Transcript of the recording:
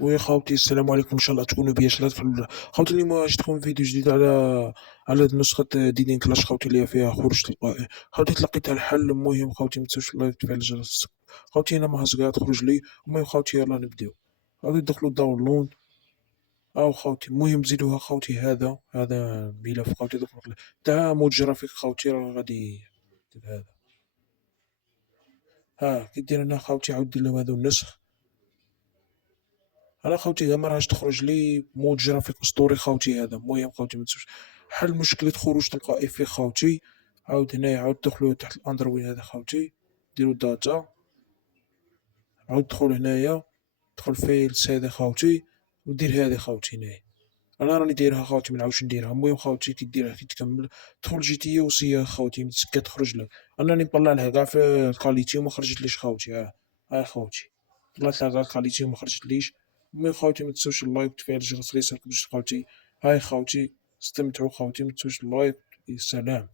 ويا خاوتي السلام عليكم، ان شاء الله تكونوا بخير في خاوتي. اليوم جيتكم فيديو جديد على هاد النسخة ديدين كلاش خاوتي، اللي هي فيها خروج تلقائي. خاوتي تلقيت الحل المهم خاوتي، متنساوش اللايك وتفعيل الجرس. خاوتي انا مهز قاعد تخرج لي. المهم خاوتي يلا نبداو. غادي ندخلو داونلود. او خاوتي المهم زيدوها خاوتي، هذا ملف خاوتي دوك تاع مود جرافيك خاوتي، راه غادي يكتب هذا. كي دير هنا خاوتي عاود دير لهم هذا النسخ. انا خاوتي ما راهش تخرج لي مود جرافيك اسطوري خاوتي هذا. المهم خاوتي ما تنسوش حل مشكله خروج تلقائي فيه خاوتي. عاود هنايا عاود دخلوا تحت الاندرويد هذا خاوتي، ديروا داتا، عاود دخل هنايا، دخل فايلز هذا خاوتي، ودير هذه خاوتي هنايا. انا راني دايرها خاوتي، ما نعاودش نديرها. المهم خاوتي كي ديرها كي تكمل دخل جي تي وسي خاوتي متسكى تخرج لك. انا راني نطلع لها كاع في الكاليتي وما خرجتليش خاوتي. خاوتي طلعت لها كاع الكاليتي وما خرجتليش. المهم خاوتي ما تنسوش اللايك وتفعيل الجرس ليسالك باش خاوتي. خاوتي استمتعوا خاوتي، ما تنسوش اللايك. سلام.